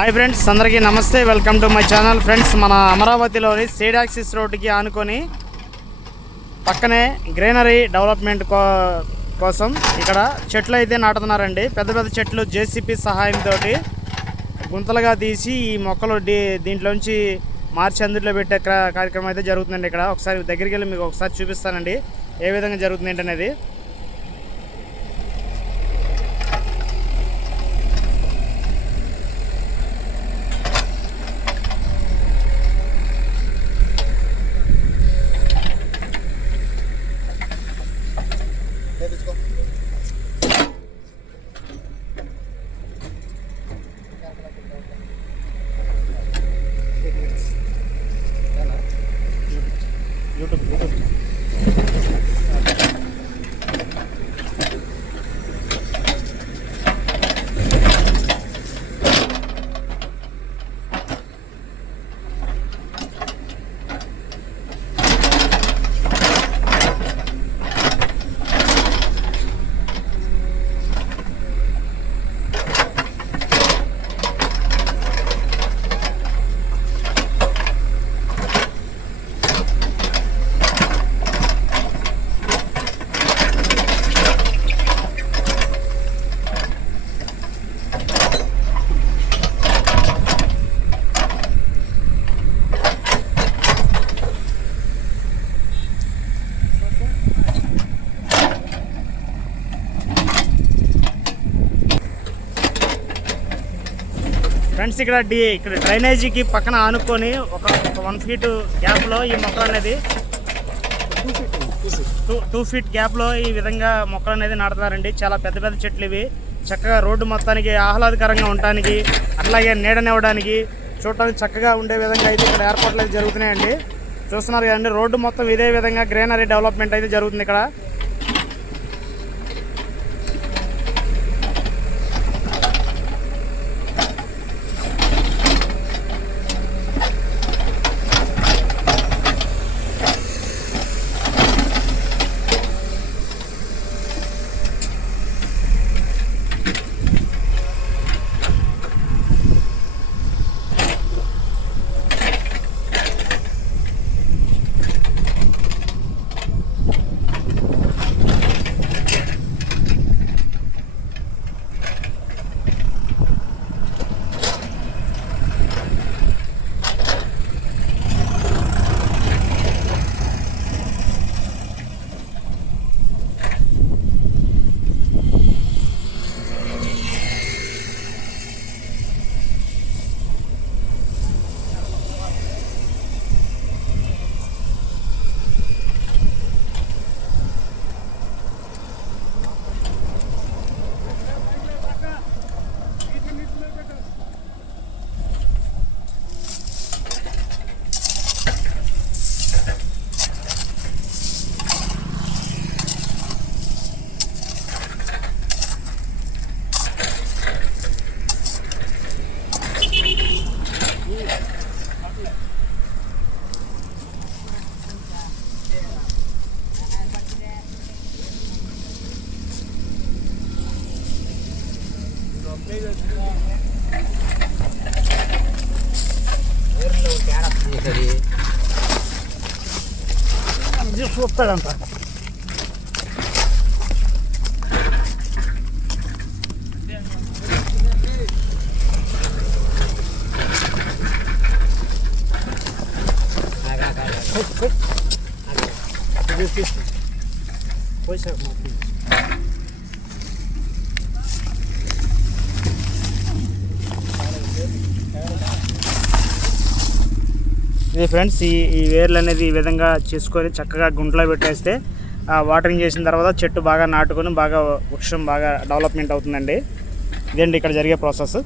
Hi friends అందరికీ నమస్తే. Welcome to my channel. Friends మన అమరావతిలోని సీడాక్సిస్ రోడ్డుకి ఆనుకొని పక్కనే గ్రీనరీ డెవలప్మెంట్ కో కోసం ఇక్కడ చెట్లు అయితే నాటుతున్నారండి. పెద్ద పెద్ద చెట్లు జేసీపీ సహాయంతో గుంతలుగా తీసి ఈ మొక్కలు దీంట్లోంచి మార్చి అందులో పెట్టే కార్యక్రమం అయితే జరుగుతుందండి ఇక్కడ. ఒకసారి దగ్గరికి వెళ్ళి మీకు ఒకసారి చూపిస్తానండి. ఏ విధంగా జరుగుతుంది ఏంటనేది ఫ్రెండ్స్ ఇక్కడ డి ఇక్కడ డ్రైనేజీకి పక్కన ఆనుకొని ఒక ఒక వన్ ఫీట్ గ్యాప్లో ఈ మొక్కలు అనేది టూ టూ ఫీట్ గ్యాప్లో ఈ విధంగా మొక్కలు అనేది నాటుతారండి చాలా పెద్ద పెద్ద చెట్లు ఇవి. చక్కగా రోడ్డు మొత్తానికి ఆహ్లాదకరంగా ఉండటానికి అట్లాగే నీడనివ్వడానికి చూడటానికి చక్కగా ఉండే విధంగా అయితే ఇక్కడ ఏర్పాట్లు అయితే జరుగుతున్నాయండి. చూస్తున్నారు కదండి రోడ్డు మొత్తం ఇదే విధంగా గ్రీనరీ డెవలప్మెంట్ అయితే జరుగుతుంది ఇక్కడ. చూస్తాడంట ఇది ఫ్రెండ్స్ ఈ ఈ వేర్లు అనేది ఈ విధంగా చేసుకొని చక్కగా గుంటలో పెట్టేస్తే వాటరింగ్ చేసిన తర్వాత చెట్టు బాగా నాటుకొని బాగా వృక్షం బాగా డెవలప్మెంట్ అవుతుందండి. ఇదండి ఇక్కడ జరిగే ప్రాసెస్?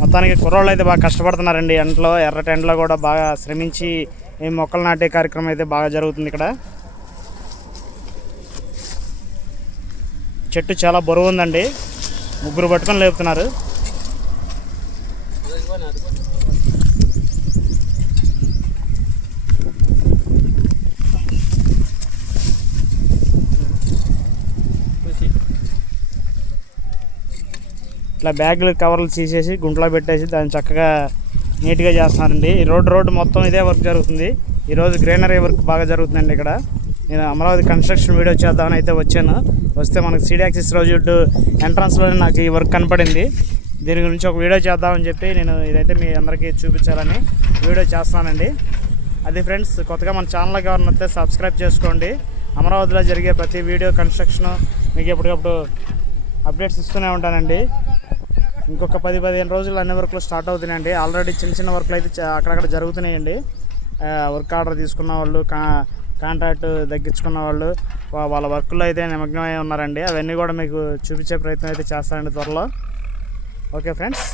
మొత్తానికి కుర్రోళ్ళు అయితే బాగా కష్టపడుతున్నారండి. ఎండలో ఎర్రటి ఎండలో కూడా బాగా శ్రమించి ఈ మొక్కలు నాటే కార్యక్రమం అయితే బాగా జరుగుతుంది ఇక్కడ. చెట్టు చాలా బరువు ఉందండి. ముగ్గురు పట్టుకొని లేపుతున్నారు. ఇట్లా బ్యాగులు కవర్లు తీసేసి గుంట్లో పెట్టేసి దాన్ని చక్కగా నీట్గా చేస్తున్నారండి. ఈ రోడ్డు రోడ్డు మొత్తం ఇదే వర్క్ జరుగుతుంది. ఈరోజు గ్రీనరీ వర్క్ బాగా జరుగుతుందండి ఇక్కడ. నేను అమరావతి కన్స్ట్రక్షన్ వీడియో చేద్దామని అయితే వచ్చాను. వస్తే మనకు సీడాక్సిస్ రోజు ఎంట్రన్స్లోనే నాకు ఈ వర్క్ కనపడింది. దీని గురించి ఒక వీడియో చేద్దామని చెప్పి నేను ఇదైతే మీ అందరికీ చూపించాలని వీడియో చేస్తానండి అది ఫ్రెండ్స్ కొత్తగా మన ఛానల్కి ఎవరిని వస్తే సబ్స్క్రైబ్ చేసుకోండి. అమరావతిలో జరిగే ప్రతి వీడియో కన్స్ట్రక్షన్ మీకు ఎప్పటికప్పుడు అప్డేట్స్ ఇస్తూనే ఉంటానండి. ఇంకొక పది పదిహేను రోజులు అన్ని వర్క్లు స్టార్ట్ అవుతున్నాయండి. ఆల్రెడీ చిన్న చిన్న వర్క్లు అయితే అక్కడక్కడ జరుగుతున్నాయండి. వర్క్ ఆర్డర్ తీసుకున్న వాళ్ళు కా కాంట్రాక్ట్ తగ్గించుకున్న వాళ్ళు వాళ్ళ వర్క్లో అయితే నిమగ్నమై ఉన్నారండి. అవన్నీ కూడా మీకు చూపించే ప్రయత్నం అయితే చేస్తానండి త్వరలో. Okay friends.